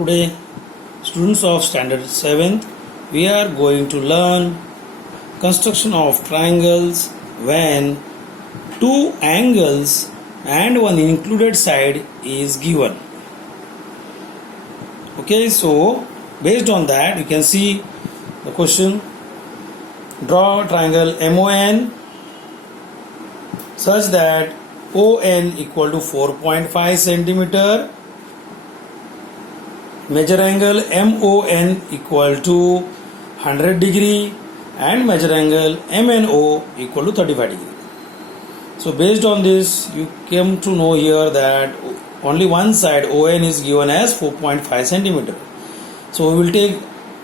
Today, students of standard 7th, we are going to learn construction of triangles when two angles and one included side is given. Okay, so based on that, you can see the question. Draw triangle MON such that ON equal to 4.5 centimeter. Measure angle MON equal to 100 degree and measure angle MNO equal to 35 degree. So based on this, you came to know here that only one side ON is given as 4.5 centimeter. So we will take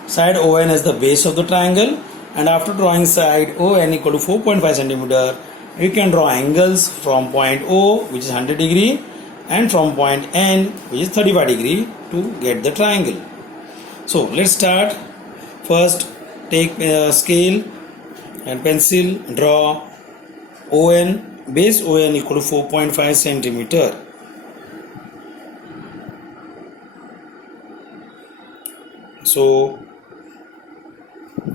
side ON as the base of the triangle, and after drawing side ON equal to 4.5 centimeter, you can draw angles from point O, which is 100 degree, and from point N, which is 35 degree, to get the triangle. So let's start. First, take a scale and pencil, draw ON, base ON equal to 4.5 centimeter. So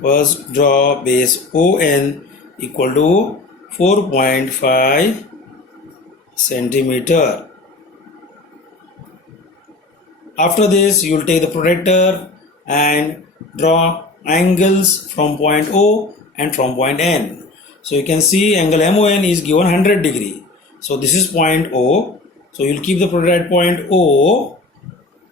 first draw base ON equal to 4.5 centimeter. After this, you will take the protractor and draw angles from point O and from point N. So you can see angle MON is given 100 degree. So this is point O. So you will keep the protractor at point O.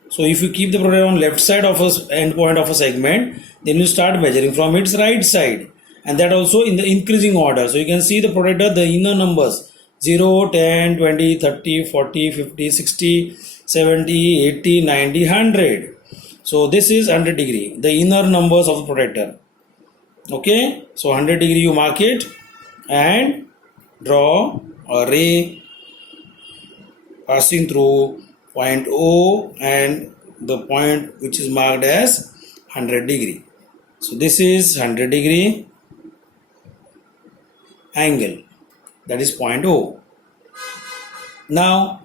So if you keep the protractor on left side of a end point of a segment, then you start measuring from its right side, and that also in the increasing order. So you can see the protractor, the inner numbers 0, 10, 20, 30, 40, 50, 60, 70, 80, 90, 100. So this is 100 degree, the inner numbers of the protractor. Okay, so 100 degree you mark it and draw a ray passing through point O and the point which is marked as 100 degree. So this is 100 degree angle, that is point O. Now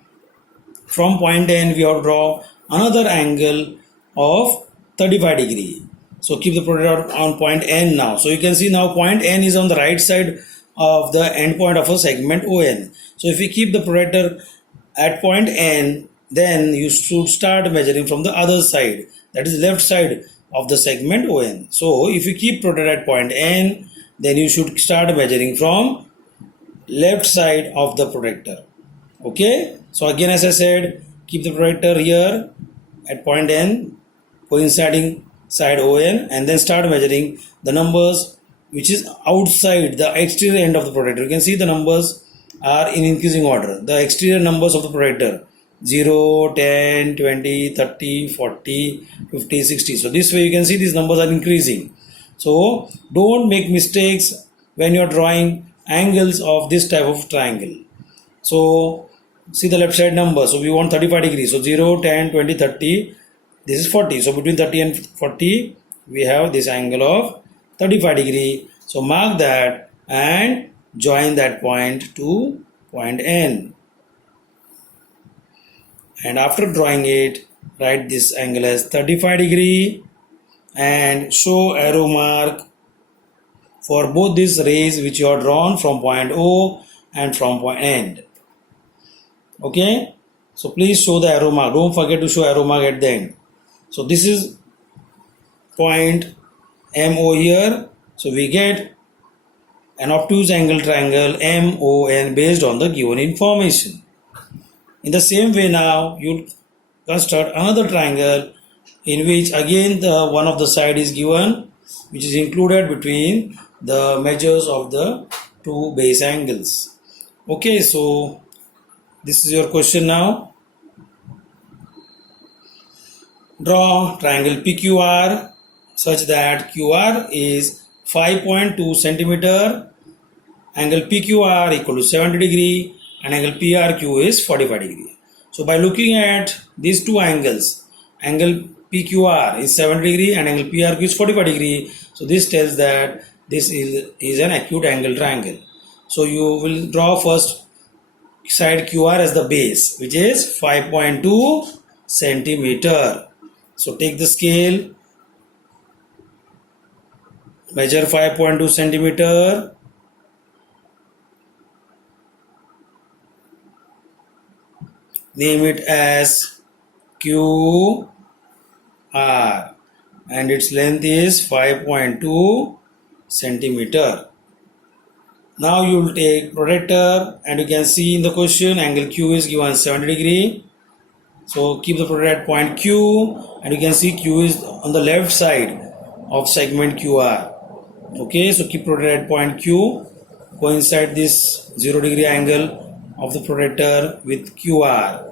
from point N we have to draw another angle of 35 degree. So keep the protractor on point N now. So you can see now point N is on the right side of the end point of a segment ON. So if we keep the protractor at point N, then you should start measuring from the other side, that is left side of the segment ON. So if you keep protractor at point N, then you should start measuring from left side of the protractor. Okay, so again, as I said, keep the protractor here at point N, coinciding side ON, and then start measuring the numbers which is outside the exterior end of the protractor. You can see the numbers are in increasing order. The exterior numbers of the protractor 0, 10, 20, 30, 40, 50, 60. So this way you can see these numbers are increasing. So don't make mistakes when you are drawing angles of this type of triangle. So see the left side number. So we want 35 degrees. So 0, 10, 20, 30. This is 40. So between 30 and 40, we have this angle of 35 degree. So mark that and join that point to point N. And after drawing it, write this angle as 35 degree and show arrow mark for both these rays which you are drawn from point O and from point N. Okay, so please show the arrow mark. Don't forget to show arrow mark at the end. So this is point MO here. So we get an obtuse angle triangle MON based on the given information. In the same way, now you construct another triangle in which again the one of the side is given, which is included between the measures of the two base angles. Okay, so this is your question now. Draw triangle PQR such that QR is 5.2 centimeter, angle PQR equal to 70 degree, and angle PRQ is 45 degree. So by looking at these two angles, angle PQR is 70 degree and angle PRQ is 45 degree. So this tells that this is an acute angle triangle. So you will draw first side QR as the base, which is 5.2 centimeter. So take the scale, measure 5.2 centimeter, name it as QR, and its length is 5.2 centimeter. Now you will take protractor, and you can see in the question angle Q is given 70 degree. So keep the protractor at point Q, and you can see Q is on the left side of segment QR. Okay, so keep protractor at point Q, coincide this 0 degree angle of the protractor with QR,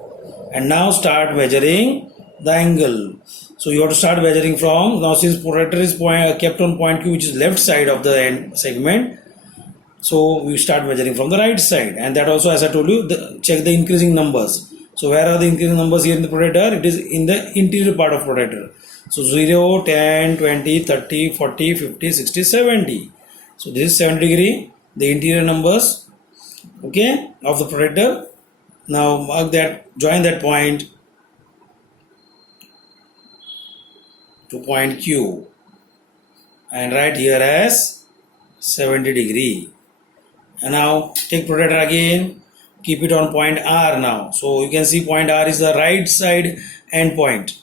and now start measuring the angle. So you have to start measuring from now, since protractor is kept on point Q, which is left side of the end segment. So we start measuring from the right side, and that also, as I told you, check the increasing numbers. So where are the increasing numbers here in the protractor? It is in the interior part of protractor. So 0, 10, 20, 30, 40, 50, 60, 70. So this is 70 degree, the interior numbers, okay, of the protractor. Now mark that, join that point to point Q and write here as 70 degree. And now take protractor again, keep it on point R now. So you can see point R is the right side end point,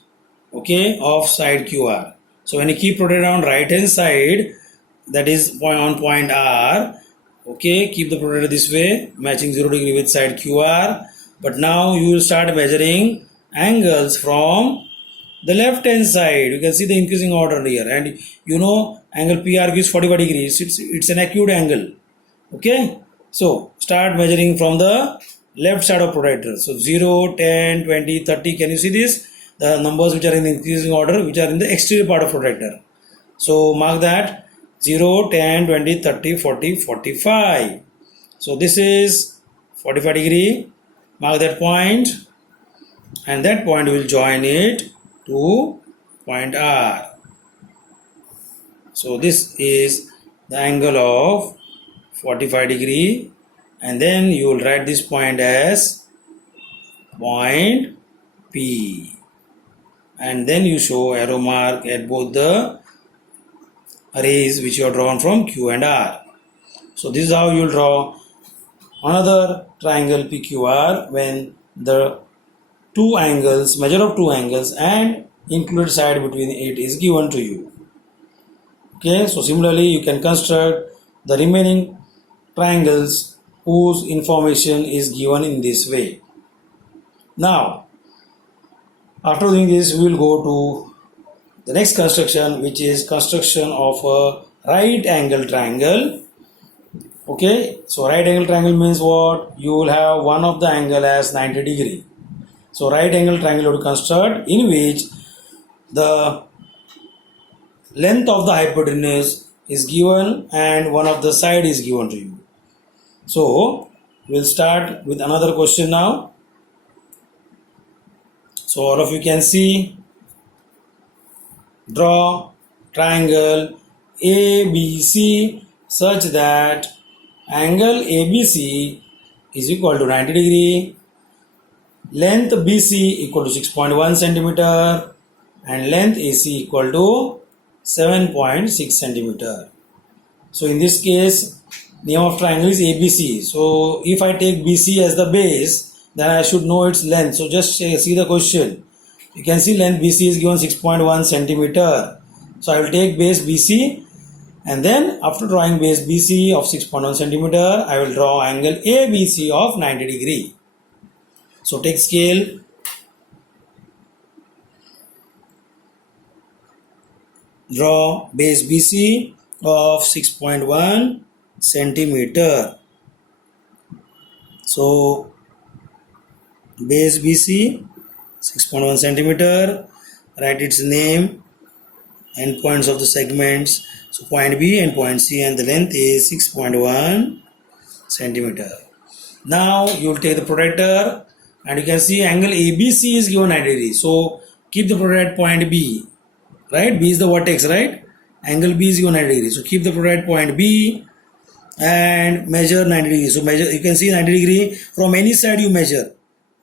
okay, of side QR. So when you keep protractor on right hand side, that is on point R, okay, keep the protractor this way, matching 0 degree with side QR. But now you will start measuring angles from the left hand side. You can see the increasing order here, and you know angle PR gives 45 degrees. It's an acute angle. Okay, so start measuring from the left side of protractor. So 0, 10, 20, 30. Can you see this? The numbers which are in the increasing order, which are in the exterior part of protractor. So mark that 0, 10, 20, 30, 40, 45. So this is 45 degree. Mark that point, and that point will join it to point R. So this is the angle of 45 degree, and then you will write this point as point P, and then you show arrow mark at both the rays which you have drawn from Q and R. So this is how you will draw another triangle PQR when the two angles, measure of two angles and included side between it is given to you. Okay, so similarly you can construct the remaining triangles whose information is given in this way. Now, after doing this, we will go to the next construction, which is construction of a right angle triangle. Okay, so right angle triangle means what? You will have one of the angle as 90 degree. So right angle triangle will construct in which the length of the hypotenuse is given and one of the side is given to you. So we'll start with another question now. So all of you can see, draw triangle ABC such that angle ABC is equal to 90 degree, length BC equal to 6.1 centimeter and length AC equal to 7.6 centimeter. So in this case, name of triangle is ABC. So if I take BC as the base, then I should know its length. So just see the question. You can see length BC is given 6.1 centimeter. So I will take base BC, and then after drawing base BC of 6.1 centimeter, I will draw angle ABC of 90 degree. So take scale, draw base BC of 6.1 centimeter. So base BC 6.1 centimeter, write its name, endpoints of the segments. So point B and point C, and the length is 6.1 centimeter. Now you will take the protractor, and you can see angle ABC is given 90 degrees. So keep the protractor at point B, right? B is the vertex, right? Angle B is given 90 degrees. So keep the protractor at point B and measure 90 degrees. So measure, you can see 90 degree from any side you measure.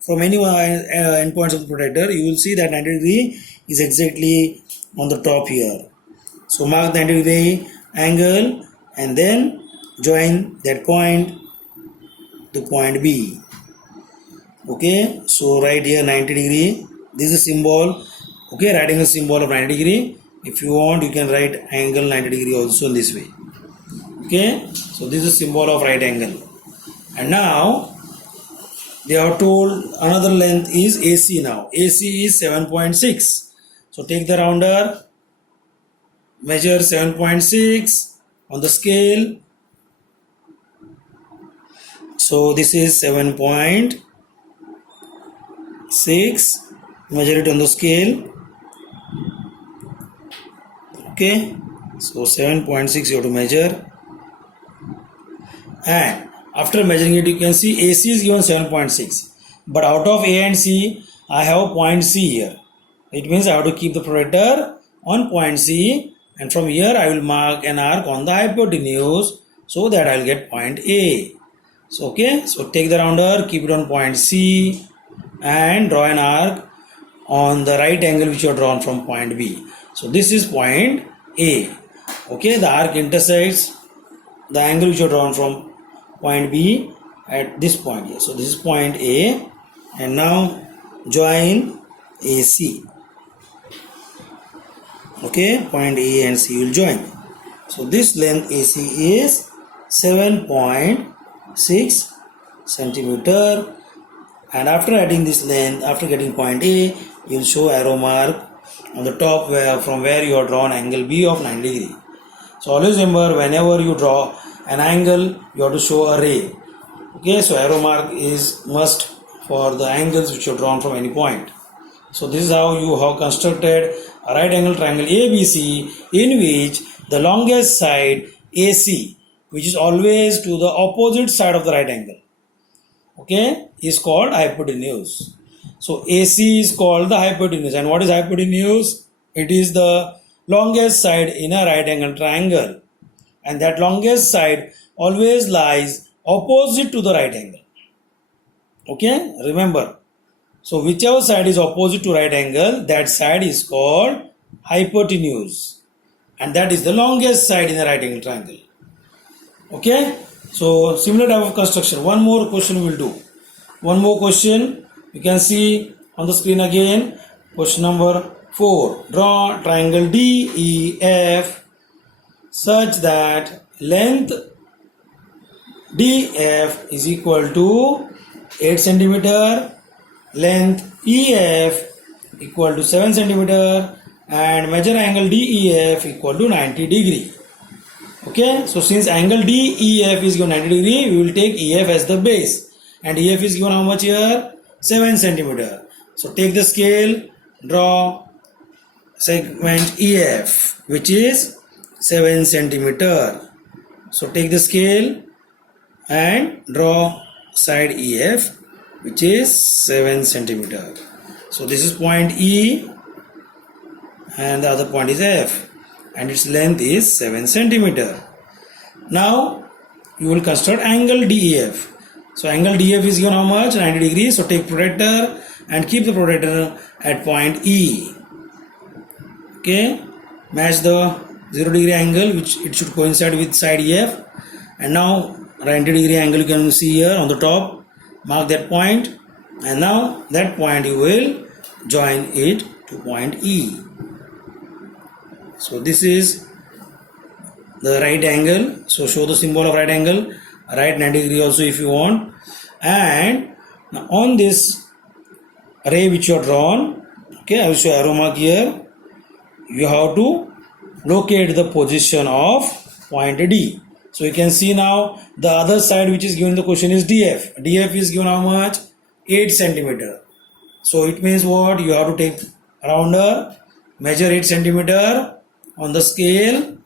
From any endpoints of the protractor, you will see that 90 degree is exactly on the top here. So mark the 90 degree angle and then join that point to point B. Okay, so write here 90 degree. This is a symbol. Okay, writing a symbol of 90 degree. If you want, you can write angle 90 degree also in this way. Okay, so this is symbol of right angle. And now they are told another length is AC now. AC is 7.6. So take the rounder, measure 7.6 on the scale. So this is 7.6. Measure it on the scale. Okay, so 7.6 you have to measure. And after measuring it, you can see AC is given 7.6. But out of A and C, I have point C here. It means I have to keep the protractor on point C, and from here I will mark an arc on the hypotenuse so that I will get point A. So okay, so take the rounder, keep it on point C and draw an arc on the right angle which you have drawn from point B. So this is point A. Okay, the arc intersects the angle which you have drawn from point B at this point here. So this is point A, and now join AC. Okay, point A and C will join. So this length AC is 7.6 centimeter, and after adding this length, after getting point A, you will show arrow mark on the top from where you have drawn angle B of 90 degree. So always remember, whenever you draw an angle, you have to show a ray. Okay, so arrow mark is must for the angles which you have drawn from any point. So this is how you have constructed a right angle triangle ABC, in which the longest side AC, which is always to the opposite side of the right angle, okay, is called hypotenuse. So AC is called the hypotenuse. And what is hypotenuse? It is the longest side in a right angle triangle, and that longest side always lies opposite to the right angle. Okay, remember. So whichever side is opposite to right angle, that side is called hypotenuse, and that is the longest side in a right angle triangle. Okay, so similar type of construction. One more question we will do. One more question. You can see on the screen again. Question number 4. Draw triangle DEF such that length DF is equal to 8 centimeter, length EF equal to 7 centimeter, and measure angle DEF equal to 90 degree. Okay, so since angle DEF is given 90 degree, we will take EF as the base, and EF is given how much here? 7 centimeter. So take the scale, draw segment EF, which is 7 centimeter. So take the scale and draw side EF, which is 7 centimeter. So this is point E, and the other point is F, and its length is 7 centimeter. Now you will construct angle DEF. So angle DF is given how much? 90 degrees. So take protractor and keep the protractor at point E. Okay, match the 0 degree angle, which it should coincide with side EF, and now 90 degree angle you can see here on the top. Mark that point, and now that point you will join it to point E. So this is the right angle. So show the symbol of right angle, right 90 degree also if you want. And now on this ray which you have drawn, okay, I will show arrow mark here. You have to locate the position of point D. So you can see now the other side which is given in the question is DF. DF is given how much? 8 centimeter. So it means what? You have to take rounder, measure 8 centimeter on the scale.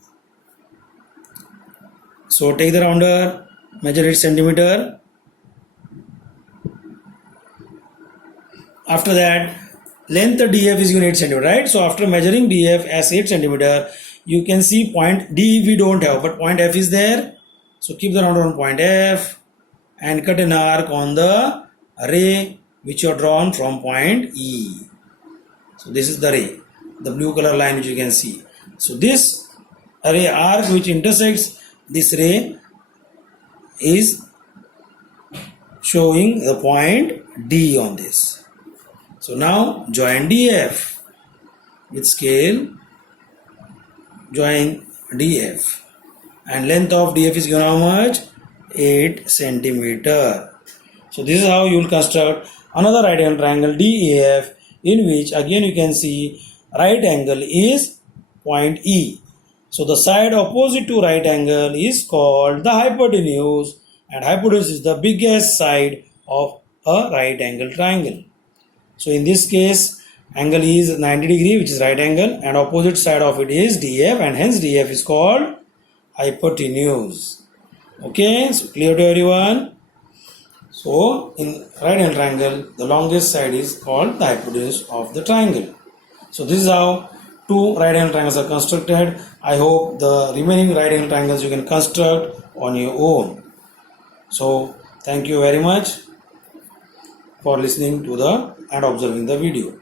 So take the rounder, measure 8 centimeter. After that, length of DF is given 8 centimeter, right? So after measuring DF as 8 centimeter, you can see point D we don't have, but point F is there. So keep the rounder on point F and cut an arc on the ray which you have drawn from point E. So this is the ray. the blue color line which you can see. So this ray arc which intersects this ray is showing the point D on this. So now join DF with scale, join DF, and length of DF is given how much? 8 centimeter. So this is how you will construct another right angle triangle DEF, in which again you can see right angle is point E. So the side opposite to right angle is called the hypotenuse, and hypotenuse is the biggest side of a right angle triangle. So in this case, angle is 90 degree, which is right angle, and opposite side of it is DF, and hence DF is called hypotenuse. Okay, so clear to everyone? So in right angle triangle, the longest side is called the hypotenuse of the triangle. So this is how two right angle triangles are constructed. I hope the remaining right angle triangles you can construct on your own. So thank you very much for listening to and observing the video.